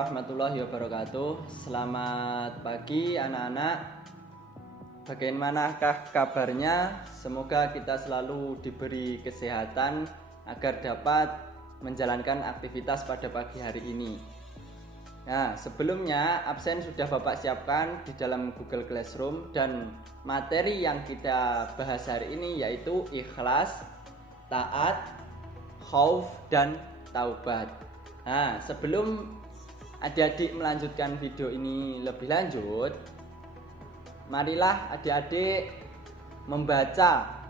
warahmatullahi wabarakatuh. Selamat pagi anak-anak. Bagaimanakah kabarnya? Semoga kita selalu diberi kesehatan agar dapat menjalankan aktivitas pada pagi hari ini. Nah, sebelumnya absen sudah Bapak siapkan di dalam Google Classroom, dan materi yang kita bahas hari ini yaitu ikhlas, taat, khauf, dan taubat. Nah, sebelum adik-adik melanjutkan video ini lebih lanjut, marilah adik-adik membaca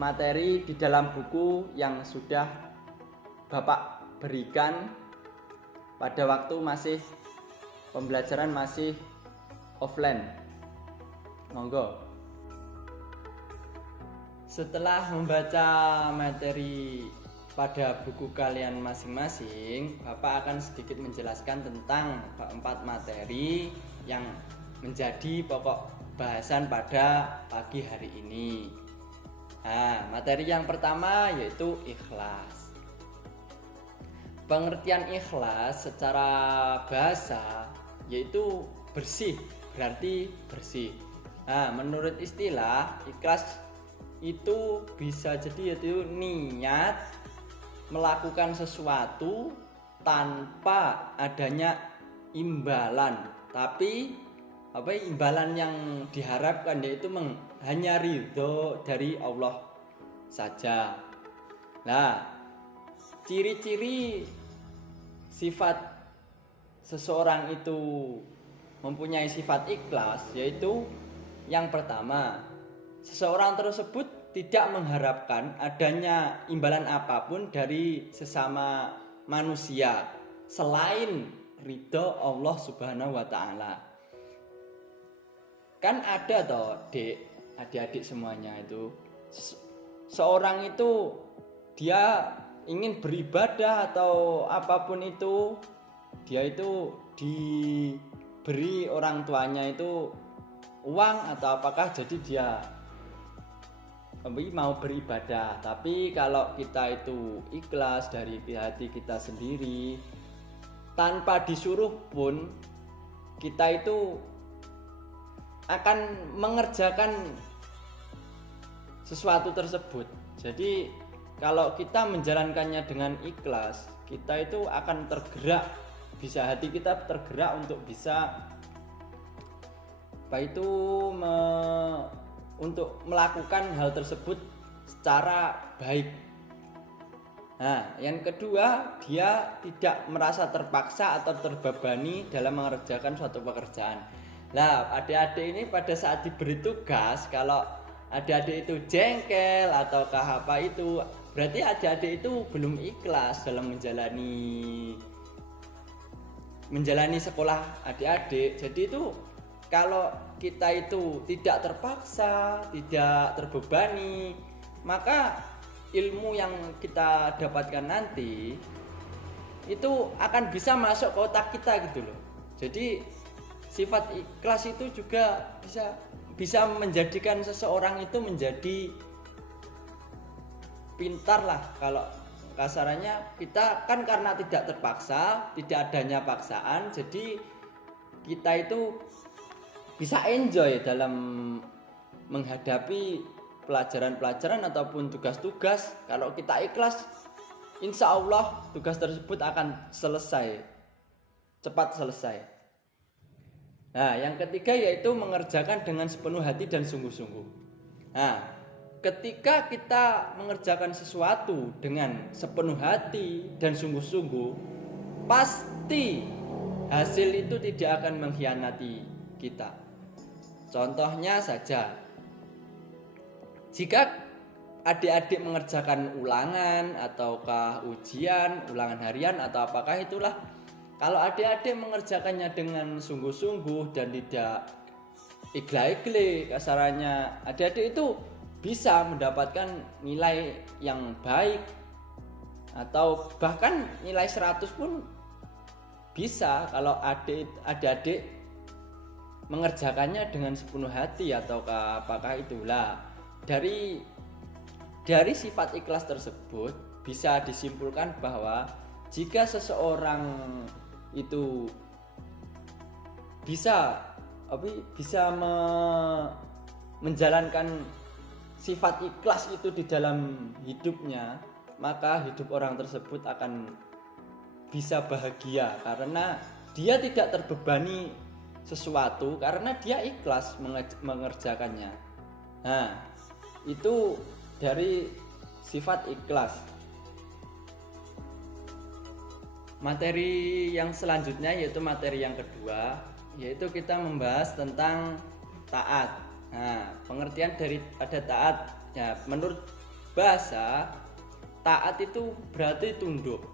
materi di dalam buku yang sudah Bapak berikan pada waktu pembelajaran masih offline. Monggo. Setelah membaca materi pada buku kalian masing-masing, Bapak akan sedikit menjelaskan tentang keempat materi yang menjadi pokok bahasan pada pagi hari ini. Nah, materi yang pertama yaitu ikhlas. Pengertian ikhlas secara bahasa yaitu bersih, berarti bersih. Nah, menurut istilah ikhlas itu bisa jadi yaitu niat melakukan sesuatu tanpa adanya imbalan, tapi imbalan yang diharapkan yaitu hanya ridho dari Allah saja. Nah, ciri-ciri sifat seseorang itu mempunyai sifat ikhlas yaitu yang pertama, seseorang tersebut tidak mengharapkan adanya imbalan apapun dari sesama manusia selain ridho Allah Subhanahu wa Ta'ala. Kan ada toh adik-adik semuanya itu, seorang itu dia ingin beribadah atau apapun itu, dia itu diberi orang tuanya itu uang atau apakah, jadi dia mau beribadah. Tapi kalau kita itu ikhlas dari hati kita sendiri, tanpa disuruh pun kita itu akan mengerjakan sesuatu tersebut. Jadi kalau kita menjalankannya dengan ikhlas, kita itu akan tergerak, hati kita tergerak untuk bisa untuk melakukan hal tersebut secara baik. Nah, yang kedua, dia tidak merasa terpaksa atau terbebani dalam mengerjakan suatu pekerjaan. Nah, adik-adik ini pada saat diberi tugas, kalau adik-adik itu jengkel ataukah apa itu, berarti adik-adik itu belum ikhlas dalam menjalani sekolah adik-adik. Jadi itu kalau kita itu tidak terpaksa, tidak terbebani, maka ilmu yang kita dapatkan nanti itu akan bisa masuk ke otak kita gitu loh. Jadi sifat ikhlas itu juga bisa menjadikan seseorang itu menjadi pintar lah. Kalau kasarannya, kita kan karena tidak terpaksa, tidak adanya paksaan, jadi kita itu bisa enjoy dalam menghadapi pelajaran-pelajaran ataupun tugas-tugas. Kalau kita ikhlas, insya Allah tugas tersebut akan cepat selesai. Nah, yang ketiga yaitu mengerjakan dengan sepenuh hati dan sungguh-sungguh. Nah, ketika kita mengerjakan sesuatu dengan sepenuh hati dan sungguh-sungguh, pasti hasil itu tidak akan mengkhianati kita. Contohnya saja, jika adik-adik mengerjakan ulangan ataukah ulangan harian atau apakah itulah, kalau adik-adik mengerjakannya dengan sungguh-sungguh dan tidak igle-igle kasarannya, adik-adik itu bisa mendapatkan nilai yang baik atau bahkan nilai 100 pun bisa kalau adik-adik mengerjakannya dengan sepenuh hati ataukah apakah itulah. Dari sifat ikhlas tersebut bisa disimpulkan bahwa jika seseorang itu bisa menjalankan sifat ikhlas itu di dalam hidupnya, maka hidup orang tersebut akan bisa bahagia karena dia tidak terbebani sesuatu karena dia ikhlas mengerjakannya. Nah, itu dari sifat ikhlas. Materi yang selanjutnya yaitu materi yang kedua, yaitu kita membahas tentang taat. Nah, pengertian daripada taat ya, menurut bahasa taat itu berarti tunduk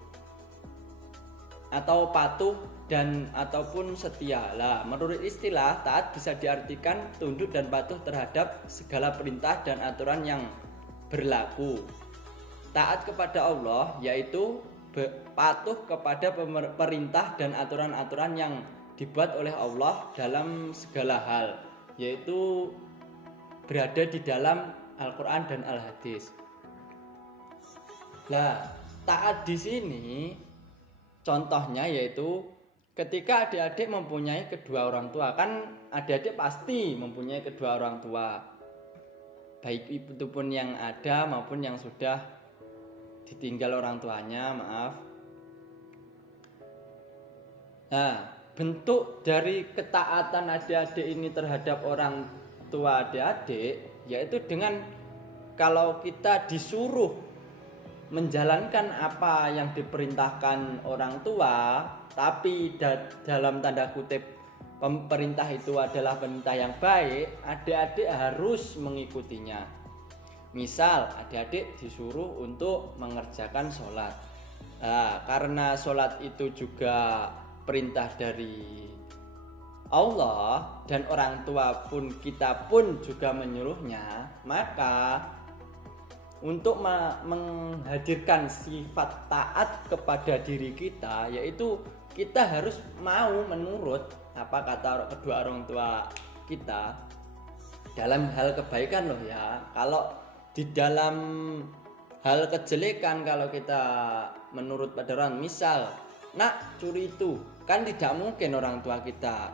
atau patuh dan ataupun setia. Lah, menurut istilah taat bisa diartikan tunduk dan patuh terhadap segala perintah dan aturan yang berlaku. Taat kepada Allah yaitu patuh kepada perintah dan aturan-aturan yang dibuat oleh Allah dalam segala hal, yaitu berada di dalam Al-Quran dan Al-Hadis. Nah, taat di sini contohnya yaitu ketika adik-adik mempunyai kedua orang tua, kan adik-adik pasti mempunyai kedua orang tua, baik itu pun yang ada maupun yang sudah ditinggal orang tuanya, maaf. Nah, bentuk dari ketaatan adik-adik ini terhadap orang tua adik-adik yaitu dengan kalau kita disuruh menjalankan apa yang diperintahkan orang tua, tapi dalam tanda kutip perintah itu adalah perintah yang baik, adik-adik harus mengikutinya. Misal adik-adik disuruh untuk mengerjakan sholat. Nah, karena sholat itu juga perintah dari Allah dan orang tua pun kita pun juga menyuruhnya, maka untuk menghadirkan sifat taat kepada diri kita, yaitu kita harus mau menurut apa kata kedua orang tua kita dalam hal kebaikan loh ya. Kalau di dalam hal kejelekan, kalau kita menurut pada orang, misal nak curi itu, kan tidak mungkin orang tua kita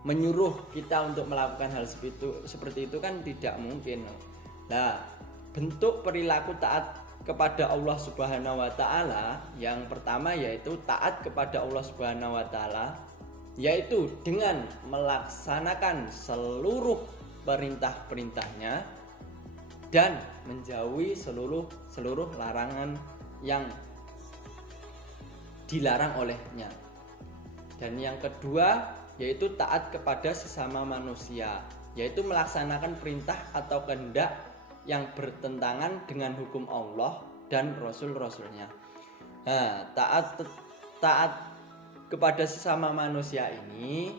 menyuruh kita untuk melakukan hal seperti itu kan tidak mungkin. Nah, bentuk perilaku taat kepada Allah Subhanahu wa taala yang pertama yaitu taat kepada Allah Subhanahu wa taala, yaitu dengan melaksanakan seluruh perintah-perintahnya dan menjauhi seluruh larangan yang dilarang olehnya. Dan yang kedua yaitu taat kepada sesama manusia, yaitu melaksanakan perintah atau kehendak yang bertentangan dengan hukum Allah dan Rasul-Rasulnya. Nah, taat kepada sesama manusia ini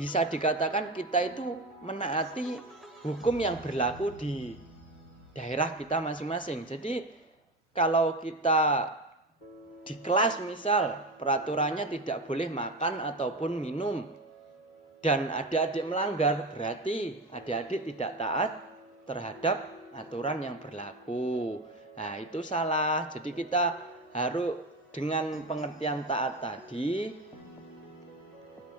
bisa dikatakan kita itu menaati hukum yang berlaku di daerah kita masing-masing. Jadi kalau kita di kelas misal peraturannya tidak boleh makan ataupun minum dan adik-adik melanggar, berarti adik-adik tidak taat terhadap aturan yang berlaku. Nah, itu salah. Jadi kita harus dengan pengertian taat tadi,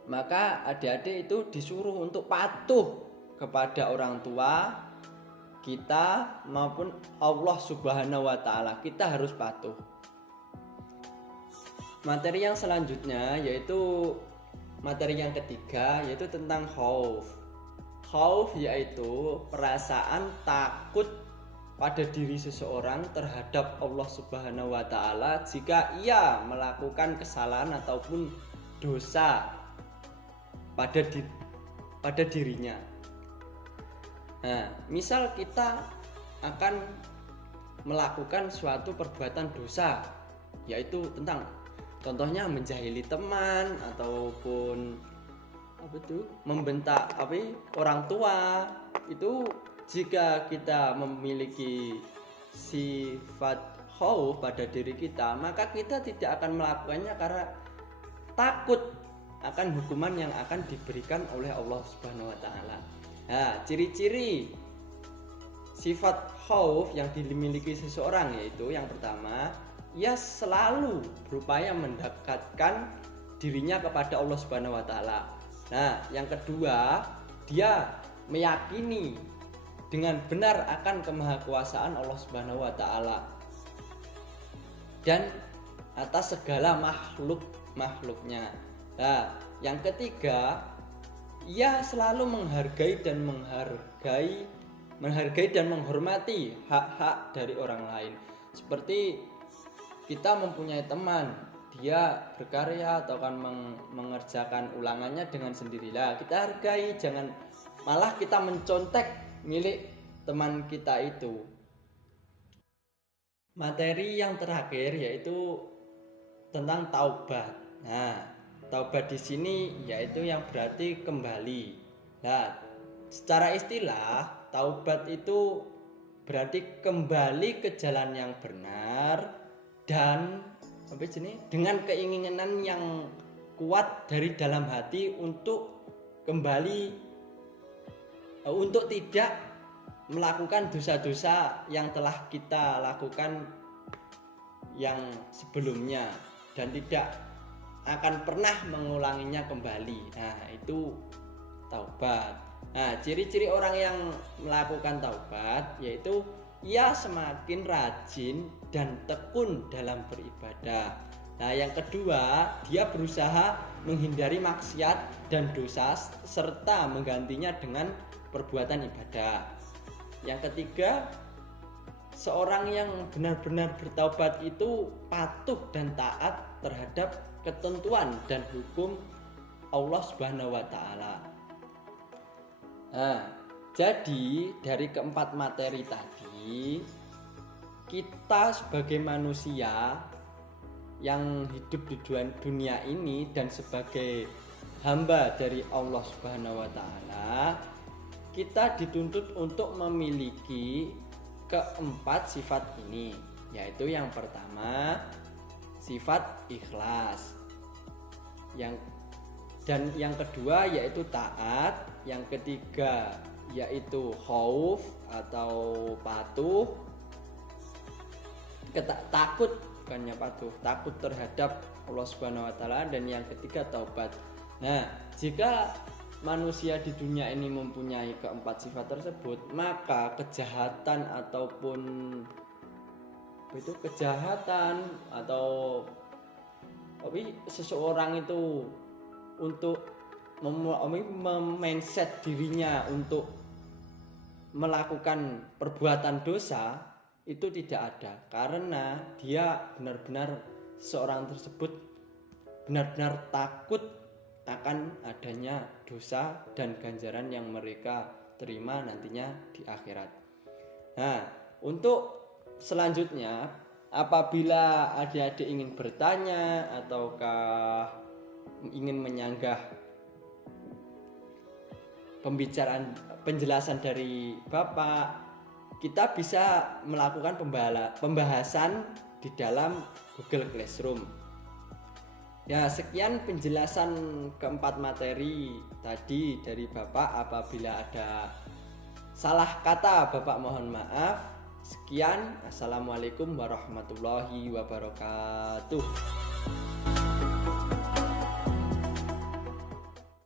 maka adik-adik itu disuruh untuk patuh kepada orang tua kita maupun Allah Subhanahu wa taala. Kita harus patuh. Materi yang selanjutnya yaitu materi yang ketiga, yaitu tentang khauf. Khauf yaitu perasaan takut pada diri seseorang terhadap Allah Subhanahu wa taala jika ia melakukan kesalahan ataupun dosa pada dirinya. Nah, misal kita akan melakukan suatu perbuatan dosa, yaitu tentang contohnya menjahili teman ataupun membentak orang tua. Itu jika kita memiliki sifat khauf pada diri kita, maka kita tidak akan melakukannya karena takut akan hukuman yang akan diberikan oleh Allah Subhanahu wa taala. Nah, ciri-ciri sifat khauf yang dimiliki seseorang yaitu yang pertama, ia selalu berupaya mendekatkan dirinya kepada Allah Subhanahu wa taala. Nah, yang kedua, dia meyakini dengan benar akan kemahakuasaan Allah Subhanahu wa taala dan atas segala makhluknya. Nah, yang ketiga, ia selalu menghargai dan menghormati hak-hak dari orang lain. Seperti kita mempunyai teman, dia berkarya atau kan mengerjakan ulangannya dengan sendirilah, kita hargai, jangan malah kita mencontek milik teman kita itu. Materi yang terakhir yaitu tentang taubat. Nah, taubat di sini yaitu yang berarti kembali. Nah, secara istilah taubat itu berarti kembali ke jalan yang benar dan dengan keinginan yang kuat dari dalam hati untuk kembali untuk tidak melakukan dosa-dosa yang telah kita lakukan yang sebelumnya dan tidak akan pernah mengulanginya kembali. Nah, itu taubat. Nah, ciri-ciri orang yang melakukan taubat yaitu ia semakin rajin dan tekun dalam beribadah. Nah, yang kedua, dia berusaha menghindari maksiat dan dosa serta menggantinya dengan perbuatan ibadah. Yang ketiga, seorang yang benar-benar bertaubat itu patuh dan taat terhadap ketentuan dan hukum Allah Subhanahu wa taala. Nah, jadi dari keempat materi tadi, kita sebagai manusia yang hidup di dunia ini dan sebagai hamba dari Allah Subhanahu wa taala, kita dituntut untuk memiliki keempat sifat ini, yaitu yang pertama sifat ikhlas, yang kedua yaitu taat, yang ketiga yaitu khauf atau patuh, takut terhadap Allah Subhanahu wa taala, dan yang ketiga taubat. Nah, jika manusia di dunia ini mempunyai keempat sifat tersebut, maka kejahatan atau seseorang itu untuk mindset dirinya untuk melakukan perbuatan dosa itu tidak ada, karena dia seorang tersebut benar-benar takut akan adanya dosa dan ganjaran yang mereka terima nantinya di akhirat. Nah, untuk selanjutnya, apabila adik-adik ingin bertanya ataukah ingin menyanggah penjelasan dari Bapak, kita bisa melakukan pembahasan di dalam Google Classroom. Ya, sekian penjelasan keempat materi tadi dari Bapak. Apabila ada salah kata, Bapak mohon maaf. Sekian, assalamualaikum warahmatullahi wabarakatuh.